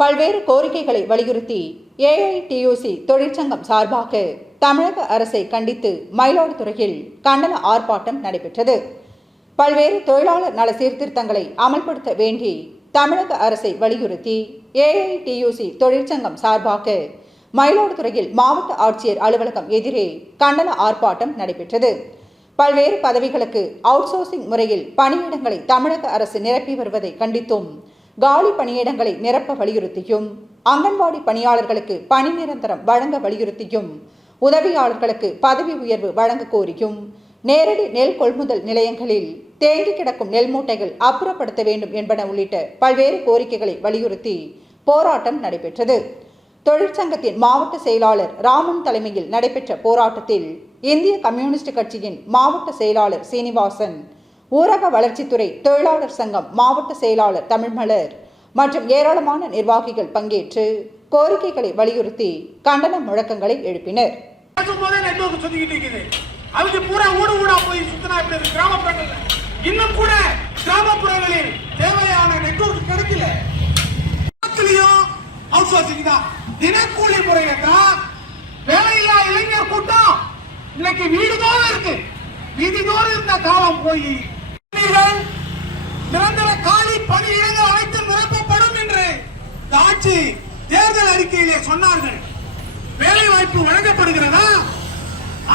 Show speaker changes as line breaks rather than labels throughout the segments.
பல்வேறு கோரிக்கைகளை வலியுறுத்தி ஏஐடியூசி தொழிற்சங்கம் சார்பாக தமிழக அரசை கண்டித்து மயிலாடுதுறையில் கண்டன ஆர்ப்பாட்டம் நடைபெற்றது. பல்வேறு தொழிலாளர் நல சீர்திருத்தங்களை அமல்படுத்த வேண்டி தமிழக அரசை வலியுறுத்தி ஏஐடியூசி தொழிற்சங்கம் சார்பாக மயிலாடுதுறையில் மாவட்ட ஆட்சியர் அலுவலகம் எதிரே கண்டன ஆர்ப்பாட்டம் நடைபெற்றது. பல்வேறு பதவிகளுக்கு அவுட்சோர்சிங் முறையில் பணியிடங்களை தமிழக அரசு நிரப்பி வருவதை கண்டித்தும் காலி பணியிடங்களை நிரப்ப வலியுறுத்தியும் அங்கன்வாடி பணியாளர்களுக்கு பணி நிரந்தரம் வழங்க வலியுறுத்தியும் உதவியாளர்களுக்கு பதவி உயர்வு வழங்க கோரியும் நேரடி நெல் கொள்முதல் நிலையங்களில் தேங்கி கிடக்கும் நெல் மூட்டைகள் அப்புறப்படுத்த வேண்டும் என்பன உள்ளிட்ட பல்வேறு கோரிக்கைகளை வலியுறுத்தி போராட்டம் நடைபெற்றது. தொழிற்சங்கத்தின் மாவட்ட செயலாளர் ராமன் தலைமையில் நடைபெற்ற போராட்டத்தில் இந்திய கம்யூனிஸ்ட் கட்சியின் மாவட்ட செயலாளர் சீனிவாசன் ஊரக வளர்ச்சித்துறை தொழிலாளர் சங்கம் மாவட்ட செயலாளர் தமிழ்மலர் மற்றும் ஏராளமான நிர்வாகிகள் பங்கேற்று கோரிக்கைகளை வலியுறுத்தி கண்டன முழக்கங்களை எழுப்பினர்.
போதே நெட்வொர்க் சுத்திக்கிட்டு இருக்குது. அவங்க பூரா ஊடு ஊடா போய் சுத்தினா இப்படி இருக்கு இன்னும் கூட கிராமப்புறங்களில் தேவையான நெட்வொர்க் கிடைக்கல. எல்லாத்துலயும் அவுட் சோர்சிங் தான். தினக்கூலி முறையை தான் வேலையில்லா இளைஞர் கூட்டம். இன்னைக்கு வீடுதோறும் இருக்கு. வீதிதோறும் இருந்த காலம் போய் நிரந்தர காலி பணியிடங்கள் அனைத்தும் நிரப்பப்படும் என்று ஆட்சி தேர்தல் அறிக்கையிலே சொன்னார்கள். வேலை வாய்ப்பு வழங்கப்படுகிறதா?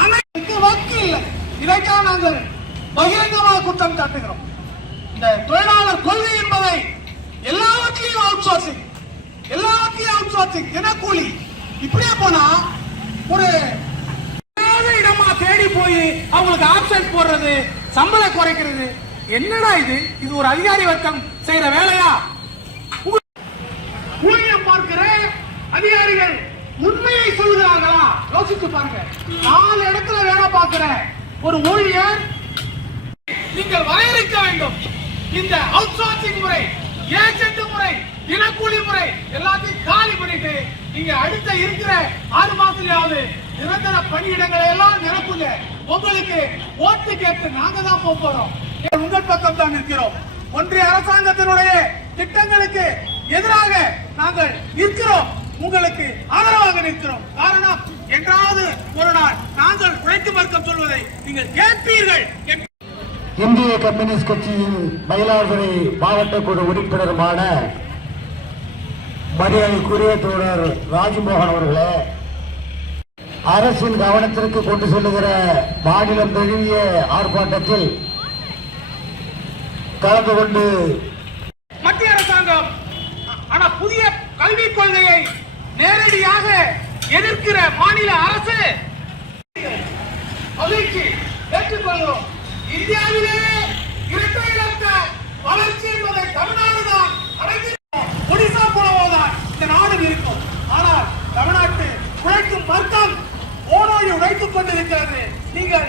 அனைத்து வக்கு இல்லை இதைத்தான் நாங்கள் பகிரங்கமாக குற்றம் சாட்டுகிறோம். இந்த தொழிலாளர் கொள்கை என்பதை எல்லாவற்றையும் அவுட் சோர்சிங் எல்லாவற்றையும் அவுட் சோர்சிங் தினக்கூலி இப்படியே போனா ஒரு இடமா தேடி போய் அவங்களுக்கு ஆப்ஷன் போடுறது சம்பளம் குறைக்கிறது என்னடா இது? இது ஒரு அதிகாரி வர்க்கம். செய்யற வேலையா? ஊழியம் பார்க்கிற அதிகாரிகள் உண்மையை சொல்லுகிறார்களா? யோசிச்சு பாருங்க. நாலு இடத்துல வேலை பார்க்கிற ஒரு ஊழியர் நீங்கள் வரையறுக்க வேண்டும். இந்த அவுட் சோர்சிங் முறை ஏஜென்ட் முறை தினக்கூலி முறை எல்லாத்தையும் காலி பண்ணிட்டு நீங்க அடுத்த இருக்கிற ஆறு மாசத்துலயாவது நிரந்தர பணியிடங்களை எல்லாம் நிரப்புங்க. உங்களுக்கு ஓட்டு கேட்டு நாங்க தான் போக போறோம். உங்கள் பக்கம் தான் நிற்கிறோம். ஒன்றிய அரசாங்கத்தினுடைய திட்டங்களுக்கு எதிராக நாங்கள் நிற்கிறோம். உங்களுக்கு ஆதரவாக நிற்கிறோம். காரணம் என்றாவது ஒரு நாள் நாங்கள் உழைக்கும் வர்க்கம் சொல்வதை நீங்கள் கேட்பீர்கள்
இந்திய கம்யூனிஸ்ட் கட்சியின் மயிலாடுதுறை மாவட்ட குழு உறுப்பினருமான மரியாதைக்குரிய தோழர் ராஜ்மோகன் அவர்களே அரசின் கவனத்திற்கு கொண்டு செல்லுகிற மாநிலம் தழுவிய ஆர்ப்பாட்டத்தில் கலந்து கொண்டு
மத்திய அரசாங்கம் ஆனா புதிய கல்விக் கொள்கையை நேரடியாக எதிர்க்கிற மாநில அரசு. மகிழ்ச்சி ஏற்றுக்கொள்கிறோம். இந்தியாவிலே இரட்டை இலக்க வளர்ச்சி என்பதை தமிழ்நாடுதான் அடைந்திருக்கும் ஒடிசா போலவோதான் இந்த நாடு இருக்கும். ஆனால் தமிழ்நாட்டு உழைக்கும் வர்க்கம் ஓடோடி உழைத்துக் கொண்டிருக்கிறது. நீங்கள்